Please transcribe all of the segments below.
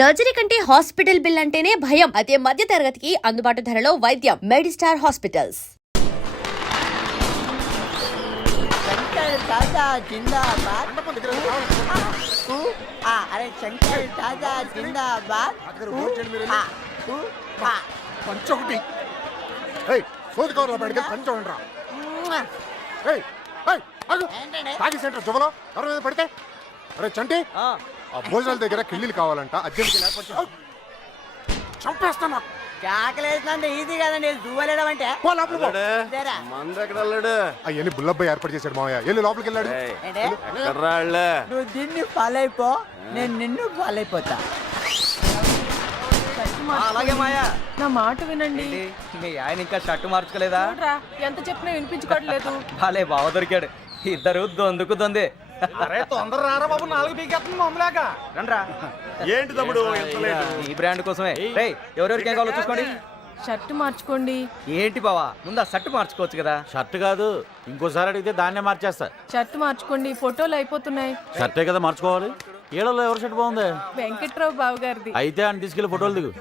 Surgery కంటే hospital bill అంటేనే భయం. అదే మధ్య తరగతికి అందుబాటు ధరలో వైద్యం. Medistar hospitals. अरे शंकर दादा जिंदाबाद పంచొకటి సోదికోరా బయటకి పంచోండ్రా తాగి సెంటర్ జువలో ఎవరి మీద పడితే అరే చంటి ఆ భోజనాల దగ్గర కిళ్ళీలు కావాలంట అర్జెంట్గా లేకపోతే చంపేస్తాను చాకలేసినంత ఈజీ కదండి దువ్వలేడం అంటే అవన్నీ బుల్లబ్బాయి ఏర్పాటు చేశాడు మావయ్య వెళ్ళి లోపలికి వెళ్ళాడు నువ్వు దీన్ని ఫాలో అయిపో నేను నిన్ను ఫాలో అయిపోతా అలాగే మాయా నా మాట వినండి. మీ ఆయన ఇంకా షర్టు మార్చుకోలేదా? ఎంత చెప్పినా వినిపించుకోవట్లేదు. బాలే బావ దొరికాడు. ఇద్దరు దొందుకు దొందే. అరే తొందర రారా బాబు, 4 పీకేస్తుంది మమ్మలాక. రండ్రా. ఏంటి తమ్ముడు ఈ బ్రాండ్ కోసమే. రేయ్ ఎవరెవరికి ఏం కావాలో చూసుకోండి. షర్ట్ మార్చుకోండి. ఏంటి బావా, ముందు ఆ షర్ట్ మార్చుకోవచ్చు కదా. షర్ట్ కాదు, ఇంకోసారి అడిగితే దాన్నే మార్చేస్తా. షర్ట్ మార్చుకోండి, ఫోటోలు అయిపోతున్నాయి. షర్టే కదా మార్చుకోవాలి. ఏళ్ళలో ఎవరి షర్ట్ బాగుంది? వెంకట్రావు బాబు గారిది. అయితే అని తీసుకెళ్లి ఫోటోలు దిగు.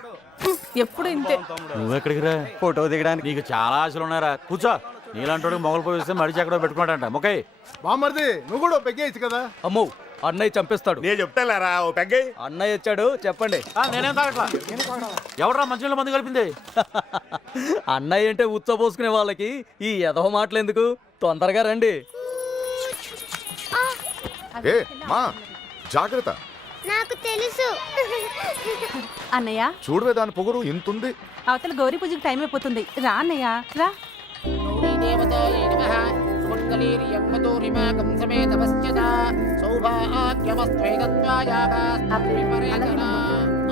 ఎప్పుడు ఇంతే. నువ్వెక్కడికి రా? ఫోటో దిగడానికి నీకు చాలా ఆశలు ఉన్నారా? కూర్చో. నీలాంటి మొగలు పోయిస్తే మడిచి ఎక్కడో పెట్టుకున్నాడంట. మొక్కై బామ్మర్ది నువ్వు కూడా పెగ్గేయచ్చు కదా. అమ్మో అన్నయ్య చంపేస్తాడు. నేను చెప్తారా ఓ పెగ్గై. అన్నయ్య వచ్చాడు చెప్పండి. నేనేం తాగట్లా. ఎవడరా మంచినీళ్ళ మందు కలిపింది? అన్నయ్య అంటే ఉచ్చబోసుకునే వాళ్ళకి ఈ ఎదవ మాటలు ఎందుకు, తొందరగా రండి. ఏ మా జాగ్రత్త. నాకు తెలుసు అన్నయ్య. చూడవే దాని పొగరు ఇంతుంది. అవతల గౌరీ పూజకి టైం అయిపోతుంది. రా అన్నయ్య రా.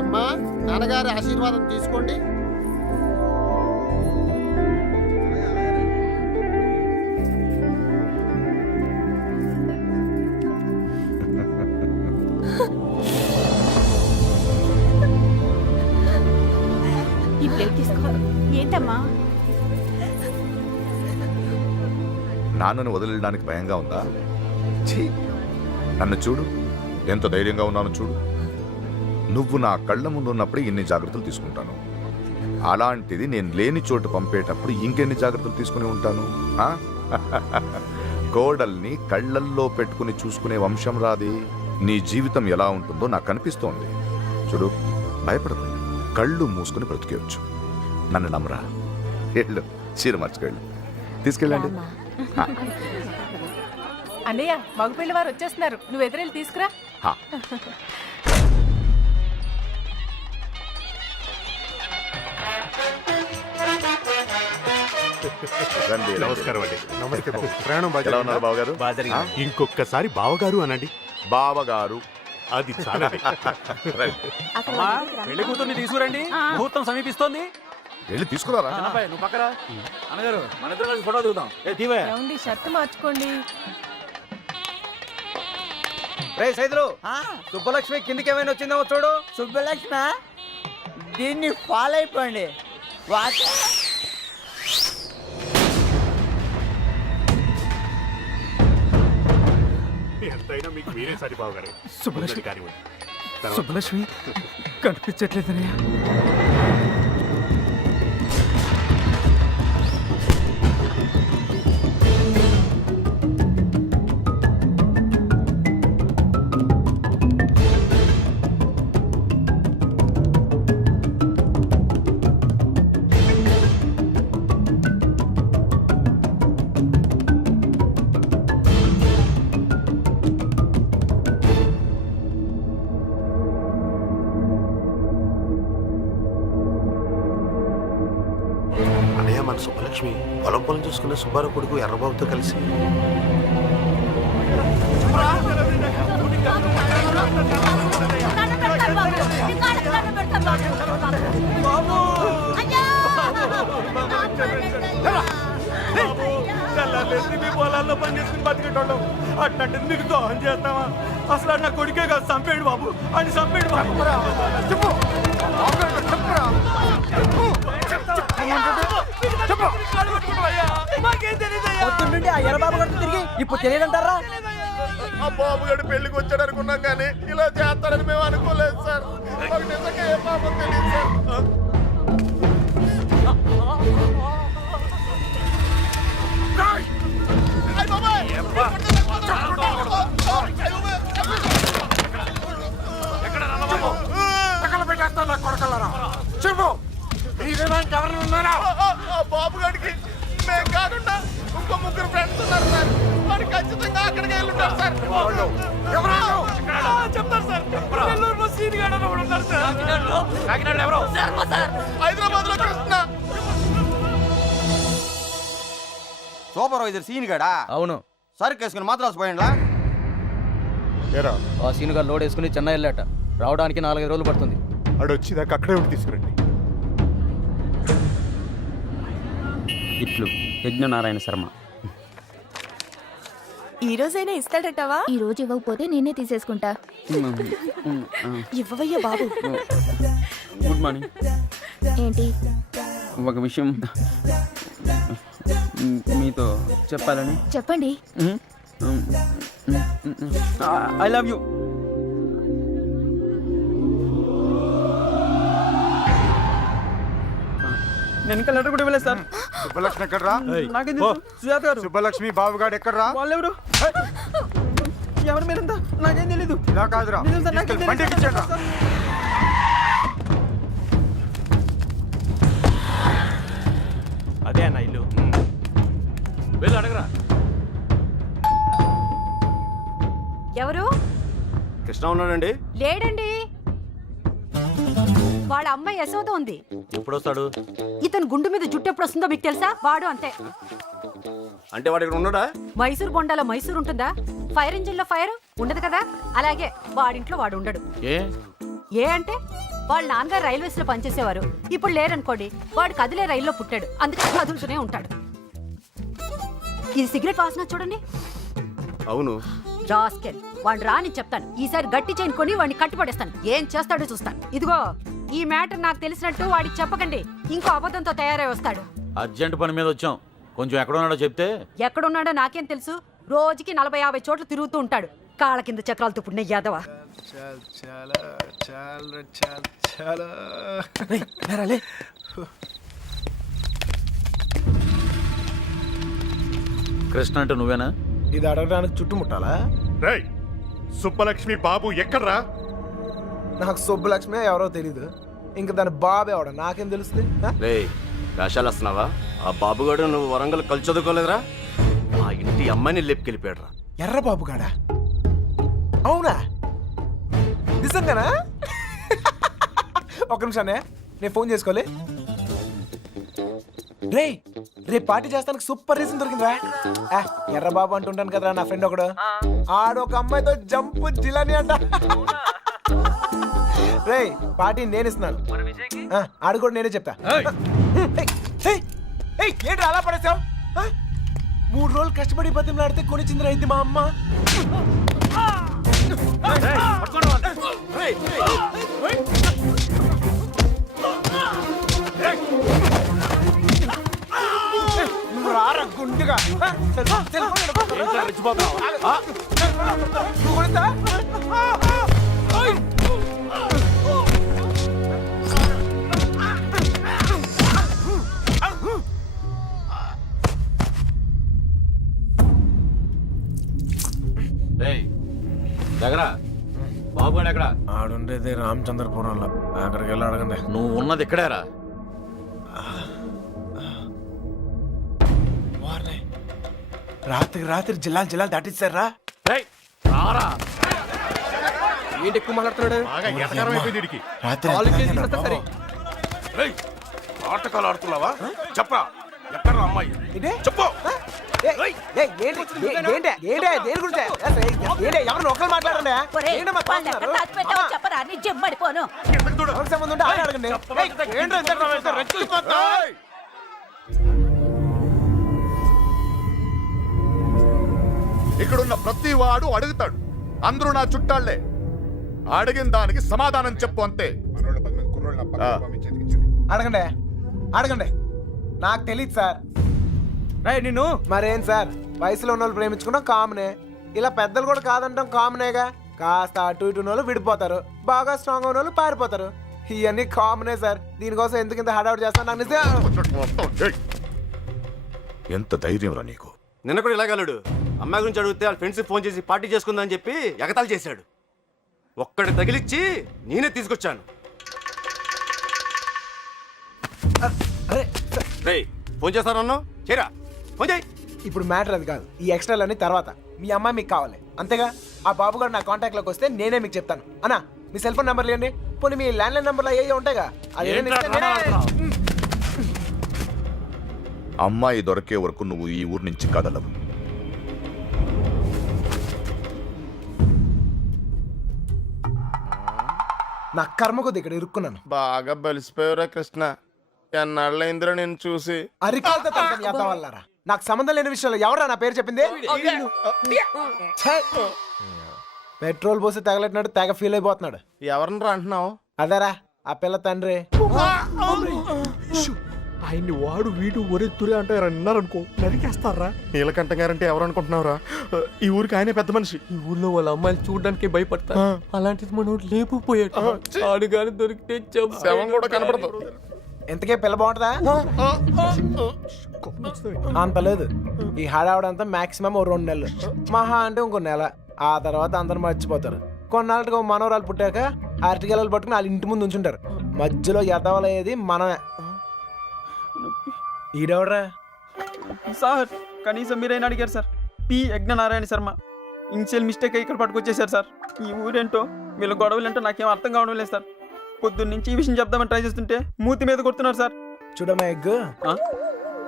అమ్మా నాన్నగారి ఆశీర్వాదం తీసుకోండి. ఈ ప్లేట్ తీసుకో. ఏంటమ్మా? నాన్నను వదిలేయడానికి భయంగా ఉందా? ఛీ, నన్ను చూడు, ఎంత ధైర్యంగా ఉన్నాను చూడు. నువ్వు నా కళ్ళ ముందు ఉన్నప్పుడు ఇన్ని జాగ్రత్తలు తీసుకుంటాను. అలాంటిది నేను లేని చోటు పంపేటప్పుడు ఇంకెన్ని జాగ్రత్తలు తీసుకుని ఉంటాను? కోడల్ని కళ్ళల్లో పెట్టుకుని చూసుకునే వంశం రాది. నీ జీవితం ఎలా ఉంటుందో నాకు అనిపిస్తోంది. చూడు, భయపడదు, కళ్ళు మూసుకుని బ్రతికేయచ్చు. నన్ను నమ్మరా. వెళ్ళు, చీర మార్చుకెళ్ళు, తీసుకెళ్ళండి. అన్నయ్య మగపిల్లి వారు వచ్చేస్తున్నారు, నువ్వు ఎదురెళ్ళి తీసుకురా. నమస్కారం అండి. నమస్తే బాబు. ప్రయాణం ఎలా ఉన్నారు బావగారు? ఇంకొకసారి బావగారు అనండి. బావగారు అది చాలా. పెళ్లి కూతుర్ని తీసుకురండి, ముహూర్తం సమీపిస్తోంది. వెళ్ళి తీసుకురారా. నువ్వు పక్కరా. అన్నగారు మన ఇద్దరు కలిసి ఫోటో దిగుతాం. ఏమండి షర్ట్ మార్చుకోండి. రే సైదులు, సుబ్బలక్ష్మి కిందికి ఏమైనా వచ్చిందేమో చూడు. సుబ్బలక్ష్మి దీన్ని ఫాలో అయిపోండి. ఎంతైనా మీకు మీరే సరి బావగారు. సుబ్బలక్ష్మి కనిపించట్లేదనయ్యా. మన సుబ్బలక్ష్మి పొలం చూసుకున్న సుబ్బారావు కొడుకు ఎర్రబాబుతో కలిసి పొలాల్లో పని చేసుకుని బతికేటోళ్ళం. అట్లాంటిది నీకు దోహం చేస్తావా? అసలు నా కొడుకే కాదు, చంపేడు బాబు అని చంపేడు బాబు. పొద్దున్నుండి ఆ ఎర్రబాబు గారితో తిరిగి ఇప్పుడు తెలియదంటారా? ఆ బాబు గడి పెళ్లికి వచ్చాడు అనుకున్నాం కానీ ఇలా చేస్తారని మేము అనుకోలేదు సార్. మాకు నిజంగా ఏ పాపం తెలియదు సార్. అయ్ బాబాయ్! ఎక్కడ పెట్టేస్తాను నా కొడకల్లారా? చెప్పు, మీరేనా ఎవరైనా ఉన్నారా? ఆ బాబు గడికి మేము కాకుండా ఇంకో ముగ్గురు ఫ్రెండ్స్ ఉన్నారు సార్. వాడు ఖచ్చితంగా అక్కడికి వెళ్ళుంటారు సార్. ఎవరు చెప్తారు సార్. నెల్లూరులో సీన్ గాడు అని ఒకడు ఉన్నాడు సార్. కాకినాడలో ఎవరు? హైదరాబాద్ లో కృష్ణ. సూపర్వైజర్ సీన్ గడా అవును, సరుకు వేసుకుని మాత్రం పోయిండ్లా. ఏరా ఆ సీనుగా లోడ్ వేసుకుని చెన్నై వెళ్ళాట. రావడానికి 4-5 రోజులు పడుతుంది. ఆడు వచ్చేదాకా అక్కడే ఉండి తీసుకురండి. ఇట్లు యజ్ఞనారాయణ శర్మ. ఈ రోజైనా ఇస్తాడటవా? ఈ రోజు ఇవ్వకపోతే నేనే తీసేసుకుంటా. ఇవ్వవయ్యా బాబు. Good morning. ఏంటి? ఒక విషయం మీతో చెప్పాలని. చెప్పండి. I love you. నేను ఇంకా లెటర్ కూడా ఇవ్వలేదు సార్. సుబ్బలక్ష్మి ఎక్కడరా? నాకేం తెలుసు? సుజాత గారు. సుబ్బలక్ష్మి బాబుగాడు ఎక్కడరా? వాళ్ళెవరు? ఎవరు మీరంతా? నాకేం తెలీదు. ఇలా కాదురా, నిజం సార్, నాకేం తీసుకెళ్ళి బండికి తెలీదు. ఇచ్చేయండిరా. అదే అన్న ఇల్లు. వెళ్ళి అడగరా. ఎవరు? కృష్ణ ఉన్నాడండి. లేడండి. వాళ్ళ అమ్మాయి యశోద ఉంది. ఎప్పుడు వస్తాడు? ఇతను గుండు మీద జుట్టు ఎప్పుడు వస్తుందో మీకు తెలుసా? వాడు అంతే. అంటే వాడు ఇక్కడ ఉన్నాడా? మైసూర్ బొండాలో మైసూర్ ఉంటుందా? ఫైర్ ఇంజిన్ లో ఫైర్ ఉండదు కదా, అలాగే వాడింట్లో వాడు ఉండడు. ఏ అంటే వాళ్ళ నాన్నగారు రైల్వేస్ లో పనిచేసేవారు. ఇప్పుడు లేరనుకోండి, వాడు కదిలే రైల్లో పుట్టాడు, అందుకే కదులుతూనే ఉంటాడు. ఇది సిగరెట్ వాసన చూడండి. అవును. రాస్కెల్, వాడు రాని చెప్తాను. ఈసారి గట్టి చైన్ కొని వాడిని కట్టిపడేస్తాను. ఏం చేస్తాడో చూస్తాను. ఇదిగో, ఈ మ్యాటర్ నాకు తెలిసినట్టు వాడికి చెప్పకండి. ఇంకో అబద్ధంతో తయారై వస్తాడు. అర్జెంట్ పని మీద వచ్చాం. కొంచెం ఎక్కడ ఉన్నాడో చెప్తే. ఎక్కడున్నాడో నాకేం తెలుసు. రోజుకి 40-50 చోట్ల తిరుగుతూ ఉంటాడు. కాళ్ళ కింద చక్రాలతో పుణ్య యాదవ. కృష్ణ అంటే నువ్వేనా? ఇది అడగడానికి చుట్టుముట్టాలా? రేయ్, సుబ్బలక్ష్మి బాబు ఎక్కడరా? నాకు సుబ్బలక్ష్మి ఎవరో తెలీదు. ఇంక దాని బాబు ఎవడ నాకేం తెలుస్తుంది? రే వేషాలు వస్తున్నావా? ఆ బాబుగాడు నువ్వు వరంగల్ కలిసి చదువుకోలేదురా? ఆ ఇంటి అమ్మాయిని లేపుకెళ్ళిపోయాడు రా. ఎర్ర బాబు గాడా? అవునా? నిజంగానా? ఒక్క నిమిషానే, నేను ఫోన్ చేసుకోలే. రేపు పార్టీ చేస్తానికి సూపర్ రీజన్ దొరికిందిరా. ఎర్ర బాబు అంటుంటాను కదరా నా ఫ్రెండ్ ఒకడు. ఆడొక అమ్మాయితో జంపు జిలాని అంట. రే పార్టీ నేను ఇస్తున్నాను. ఆడు కూడా నేనే చెప్తా. ఏంటి అలా పడేసావు? 3 రోజులు కష్టపడి బతిమలాడితే కొనిచ్చిందిరా ఇది మా అమ్మ. నువ్వు రారా గుండుగా. దగ్గర బాబుగాడు ఎక్కడ? ఆడుండేది రామచంద్రపురంలో. అక్కడికి వెళ్ళి అడగండి. నువ్వు ఉన్నది ఇక్కడేరా? రాత్రి జిల్లాలు దాటిస్తారా? ఏంటి ఎక్కువ మాట్లాడుతున్నాడు? బాగా ఎటకారం అయిపోయింది వీడికి. ఆటకాలు ఆడుతున్నావా? చెప్పరా ఎక్కడ అమ్మాయి? చెప్పు. ఎవరు ఒకరు మాట్లాడండి. చెప్పరా, నీ జమ్మడిపోను. సంబంధం ఉంటే ఆయన అడగండి. ఇక్కడున్న ప్రతి వాడు అడుగుతాడు. అందరూ నా చుట్టాళ్లే. అడిగిన దానికి సమాధానం చెప్పు అంతే. అడగండి. నాకు తెలియదు సార్. నిన్ను మరేం సార్, వయసులో ఉన్న వాళ్ళు ప్రేమించుకున్నా కామనే. ఇలా పెద్దలు కూడా కాదంటాం కామనేగా. కాస్త అటు ఇటు వాళ్ళు విడిపోతారు, బాగా స్ట్రాంగ్ ఉన్న వాళ్ళు పారిపోతారు. ఇవన్నీ కామనే సార్. దీనికోసం ఎందుకు ఇంత హడావుడి చేస్తాను నాకు నిజంగా. ఎంత ధైర్యం రా నీకు? నిన్న కూడా ఇలాగలడు. అమ్మాయి గురించి అడిగితే వాళ్ళ ఫ్రెండ్స్ ఫోన్ చేసి పార్టీ చేసుకుందని చెప్పి ఎగతాళి చేశాడు. ఒక్కడి తగిలిచ్చి నేనే తీసుకొచ్చాను. అరే రేయ్ ఫోన్ చేస్తానన్నా చేయరా, ఫోన్ చేయి. ఇప్పుడు మ్యాటర్ అది కాదు, ఈ ఎక్స్ట్రాలన్నీ తర్వాత. మీ అమ్మాయి మీకు కావాలి అంతేగా. ఆ బాబు గారు నా కాంటాక్ట్లోకి వస్తే నేనే మీకు చెప్తాను. అన్నా మీ సెల్ ఫోన్ నెంబర్లు ఇవ్వండి. పోనీ మీ ల్యాండ్లైన్ నెంబర్లు అయ్యే ఉంటాయిగా, అది అమ్మాయి దొరికే వరకు నువ్వు ఈ ఊరు నుంచి కదలవు. నా కర్మ కొద్ది ఇక్కడ ఇరుక్కున్నాను. బాగా బలిసిపోయావురా కృష్ణ. ఎన్నాళ్ళైందిరా నేను చూసి. అరికాలతో తంతం చేద్దాం వల్లరా. నాకు సంబంధం లేని విషయంలో ఎవరా నా పేరు చెప్పింది? ఛే! పెట్రోల్ పోసి తగలెట్టినట్టు తెగ ఫీల్ అయిపోతున్నాడు. ఎవరినరా అంటున్నావు? అదేరా ఆ పిల్ల తండ్రి. ఆయన్ని వాడు వీడు ఒరే తురే అంటే అన్నారనుకో నరికేస్తారా. నీలకంఠ గారంటే ఎవరు అనుకుంటున్నావురా? ఈ ఊరికి ఆయనే పెద్ద మనిషి. ఈ ఊళ్ళో వాళ్ళ అమ్మాయిలు చూడడానికి భయపడతారు. అలాంటిది మనోడు లేపుపోయాడు. ఆడు గాని దొరికితే శవం కూడా కనపడదు. ఇంతకే పిల్ల బాగుంటుందా? అంత లేదు. ఈ హడావుడంతా మాక్సిమం ఓ 2 నెలలు, మహా అంటే ఇంకో నెల. ఆ తర్వాత అందరు మర్చిపోతారు. కొన్నాళ్ళకి మనవరాలు పుట్టాక అరటిగెలలు పట్టుకుని వాళ్ళ ఇంటి ముందు ఉంచుంటారు. మధ్యలో ఎదవలయ్యేది మనమే. ఈడెవడరా? సార్ కనీసం మీరైనా అడిగారు sir. P Yagnanarayana Sharma. Initial mistake అయ్యి ఇక్కడ పట్టుకొచ్చేసారు సార్. ఈ ఊరేంటో వీళ్ళ గొడవలేంటో నాకేం అర్థం కావడం లేదు సార్. పొద్దున్న నుంచి ఈ విషయం చెప్దామని ట్రై చేస్తుంటే మూతి మీద కొడుతున్నారు సార్. చూడమ్మా ఎగ్,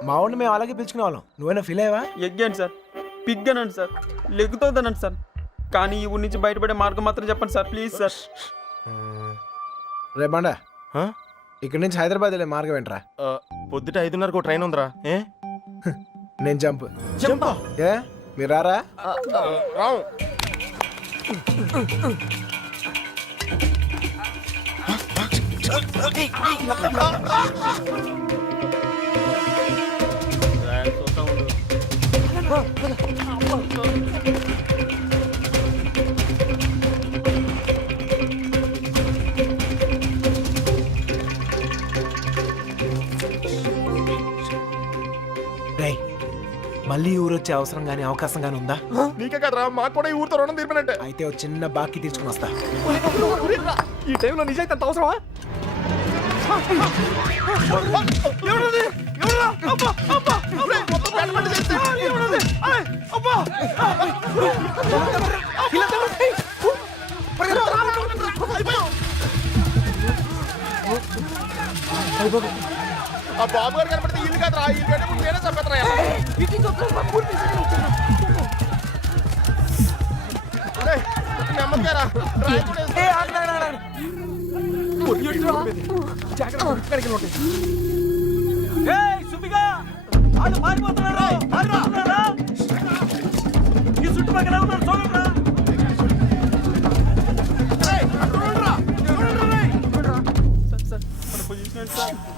మా వాడిని మేము అలాగే పిలుచుకునే వాళ్ళం. నువ్వైనా ఫీల్ అయ్యావా? ఎగ్గాను సార్, పిగ్గనండి సార్, లెగ్గుతోందనండి సార్. కానీ ఈ ఊరి నుంచి బయటపడే మార్గం మాత్రం చెప్పండి సార్, ప్లీజ్ సార్. రేబండా ఇక్కడి నుంచి హైదరాబాద్ వెళ్ళే మార్గం ఏంట్రా? పొద్దుట 5:30 ట్రైన్ ఉందిరా. ఏ నేను జంప్. ఏ మీరు రారా? రావు. మళ్ళీ ఊరు వచ్చే అవసరం గానీ అవకాశం గానీ ఉందా? నీకే కదరా, మాకు కూడా ఈ ఊరితో రుణం తీర్పినట్టే. అయితే ఓ చిన్న బాకీ తీసుకుని వస్తా. ఈ టైంలో నిజాయితీ అంత అవసరమా? ఆ బాబు గారు కనపడితే ఇల్లు కదరా, ఈ గడ్డ ముందు నేనే చంపేతరా. నెమ్మదిగారా.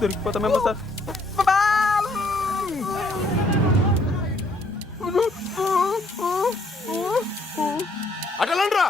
దొరికిపోతామేమో సార్. అటలండ్రా.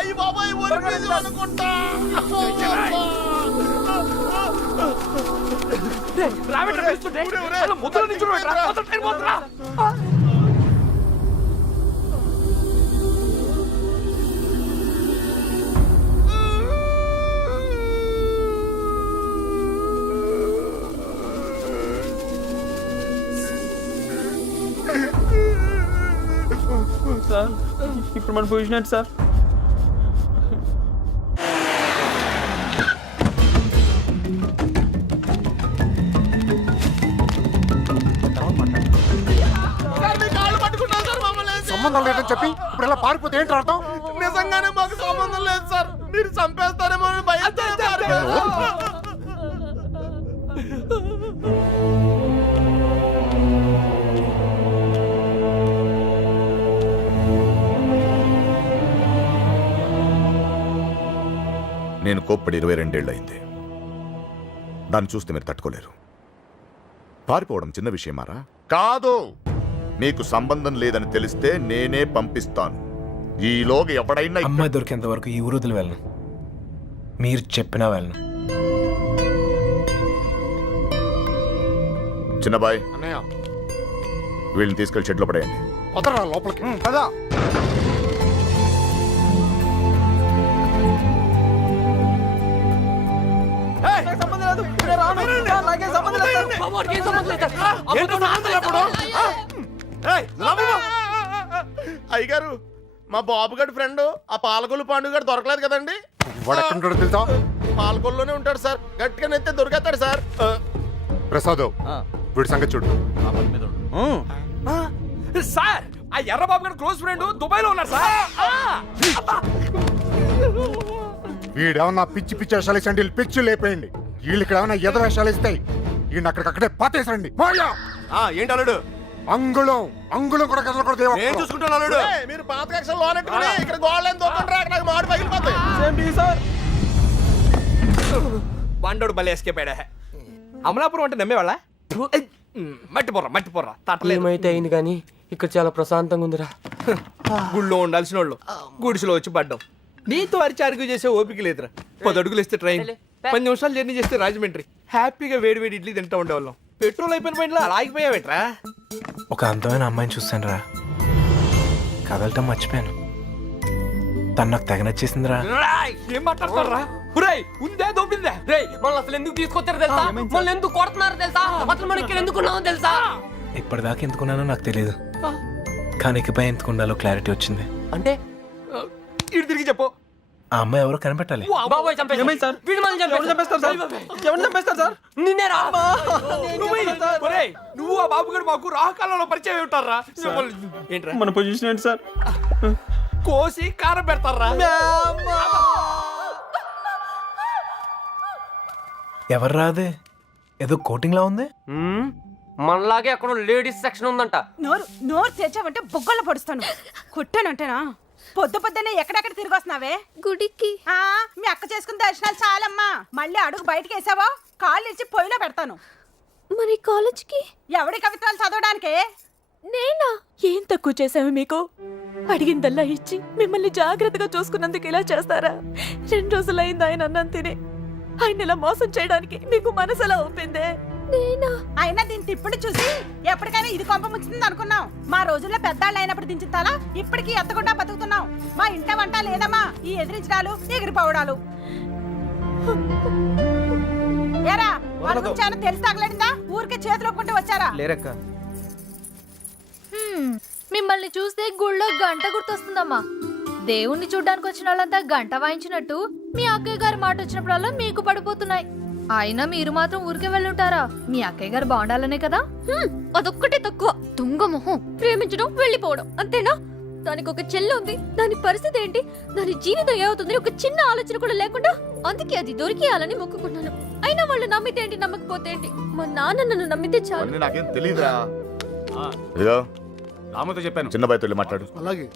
అయ్యి బాబాయ్ అనుకుంటా. సార్ ఇప్పుడు మన పొజిషన్ ఏంటి సార్? సంబంధం లేదని చెప్పి ఇప్పుడు ఇలా పారిపోతే ఏంటి అర్థం? నిజంగానే మాకు సంబంధం లేదు సార్. మీరు చంపేస్తారేమో అని భయంతో నేను కోప్పడి 22 అయింది. దాన్ని చూస్తే మీరు తట్టుకోలేరు. పారిపోవడం చిన్న విషయమారా? కాదు. మీకు సంబంధం లేదని తెలిస్తే నేనే పంపిస్తాను. ఈలోగా ఎవడైనా అమ్మాయి దొరికేంత వరకు ఈ ఊరు వదిలి వెళ్ళను. మీరు చెప్పినా వెళ్ళను. చిన్నబాయ్, అన్నయ్య వీళ్ళని తీసుకెళ్లి షెడ్లో పడేయండి. వదరా లోపలికి కదా. సంబంధం లేదు. నేను రాను. సార్, నాకేం సంబంధం లేదు సార్. అయ్యగారు, మా బాబు గడి ఫ్రెండ్ ఆ పాలకొల్లు పాండు గారు దొరకలేదు కదండి. వాడు ఎక్కడ ఉంటాడు తెలుసా? పాలకొల్లోనే ఉంటాడు సార్. గట్టిగా నెత్తే దొరికేస్తాడు సార్. ప్రసాద్, వీడి సంగతి చూడు. సార్, ఆ ఎర్రబాబు గారి క్లోజ్ ఫ్రెండ్ దుబాయ్ లో ఉన్నారు సార్. వీడేమన్నా పిచ్చి పిచ్చి వేషాలు ఇచ్చండి, పిచ్చి లేపేయండి. వీళ్ళు ఇక్కడ ఏమన్నా ఎద వేషాలు ఇస్తాయి. వీడిని అక్కడికక్కడే పాతేసండి. ఏంటి అల్లుడు? అంగుళం అంగుళం కూడా కదలకూడదు. నేను చూసుకుంటాను అల్లుడు. మీరు పాత కక్షలు లోనెట్టుకుని ఇక్కడ గోళ్ళని దొక్కండి. నాకు మాడి పగిలిపోతాయి. Same tea sir. బండోడు బలి ఎస్కేపాడా. అమలాపురం అంటే నమ్మేవాళ్ళ? మట్టి పొర్రా ఏమైతే అయింది కానీ ఇక్కడ చాలా ప్రశాంతంగా ఉందిరా. గుళ్ళో ఉండాల్సిన వాళ్ళు గుడిసెలో వచ్చి పడ్డాం. నీతో అరిచి అరుగు చేసే ఓపిక లేదురా. 10 అడుగులు ఇస్తే ట్రైన్, 10 నిమిషాలు జర్నీ చేస్తే రాజమండ్రి. హ్యాపీగా వేడి వేడి ఇడ్లీ తింటా ఉండేవాళ్ళం. పెట్రోల్ అయిపోయిన బండిలో అలా ఆగిపోయావేట్రా? ఒక అందమైన అమ్మాయిని చూస్తాను రా, కదలటం మర్చిపోయాను. తను నాకు తెగ నచ్చేసిందిరా. ఏం మాట్లాడతారా? ఉందే దొబ్బిందే. మళ్ళీ అసలు ఎందుకు తీసుకొచ్చారు తెలుసా? మళ్ళీ ఎందుకు కొడుతున్నారు తెలుసా? అసలు మనం ఇక్కడ ఎందుకున్నామో తెలుసా? ఇప్పటిదాకా ఎందుకున్నానో నాకు తెలియదు, కానీ ఇకపై ఎందుకు ఉండాలో క్లారిటీ వచ్చింది. అంటే ఇటు తిరిగి చెప్పు. ఆ అమ్మాయి ఎవరో కనిపెట్టాలి. బాబాయ్ చంపేశాడు. ఏమైంది సార్? వీడు మనల్ని ఎవరు చంపేస్తారు సార్? ఎవరు చంపేస్తారు సార్? నిన్నేరా? నువ్వు ఆ బాబు గారు మాకు రాహకాలంలో పరిచయం ఉంటారా? ఏంట్రా మన పొజిషన్ ఏంటి సార్? కోసి కారం పెడతారా? ఎవరు రాదే, ఏదో కోటింగ్ లా ఉంది. మనలాగే అక్కడ లేడీస్ సెక్షన్ ఉందంట. నోరు తెచ్చావంటే బొగ్గల్లో పడుస్తాను. కుట్టానంటేనా? పొద్దున్నే ఎక్కడెక్కడ తిరిగి వస్తున్నావే? గుడికి. మీ అక్క చేసుకున్న దర్శనాలు చాలమ్మా. మళ్ళీ అడుగు బయటకు వేసావో కాళ్ళు ఇచ్చి పొయ్యిలో పెడతాను. మరి కాలేజ్కి ఎవడి కవిత్వాలు చదవడానికే? నేనా? ఏం తక్కువ చేసావు మీకు? అడిగిందల్లా ఇచ్చి మిమ్మల్ని జాగ్రత్తగా చూసుకున్నందుకు ఇలా చేస్తారా? 2 రోజులైంది ఆయన అన్నం తిని. ఆయన ఇలా మోసం చేయడానికి మీకు మనసు ఎలా ఒప్పిందే? నేనా? అయినా దీని తిప్పుడు చూసి ఎప్పటికైనా ఇది కొంప ముచ్చింది అనుకున్నాం. మా రోజుల్లో పెద్దాళ్ళు అయినప్పుడు దించిన తల ఇప్పటికీ ఎత్తకుండా బతుకుతున్నాం. మా ఇంట వంట లేదమ్మా ఈ ఎదిరించడాలు ఎగిరిపోవడాలు. ఏరా, వాళ్ళ గురించి ఏమైనా తెలిసి తగలడిందా? ఊరికే చేతులు ఒప్పుకుంటూ వచ్చారా? లేరక్క. మిమ్మల్ని చూస్తే గుళ్ళో గంట గుర్తొస్తుందమ్మా. దేవుణ్ణి చూడ్డానికి వచ్చిన వాళ్ళంతా గంట వాయించినట్టు మీ అక్కయ్య గారి మాట వచ్చినప్పుడల్లా మీకు పడిపోతున్నాయి. అయినా మీరు మాత్రం ఊరికే వెళ్ళుంటారా? మీ అక్కయ్య గారు బాగుండాలనే కదా. అదొక్కటే తక్కువ. తుంగ మొహం. ప్రేమించడం, వెళ్ళిపోవడం అంతేనా? దానికి ఒక చెల్లి ఉంది. దాని పరిస్థితి ఏంటి? దాని జీవితం ఏమవుతుంది? ఒక చిన్న ఆలోచన కూడా లేకుండా. అందుకే అది దొరికేయాలని మొక్కుకున్నాను. అయినా వాళ్ళు నమ్మితే ఏంటి, నమ్మకపోతే ఏంటి? మా నాన్న నన్ను నమ్మితే చాలు. నాకేం తెలీదురా. ఇదిగో రామతో చెప్పాను. చిన్న బాయ్తో వెళ్ళి మాట్లాడు. అలాగే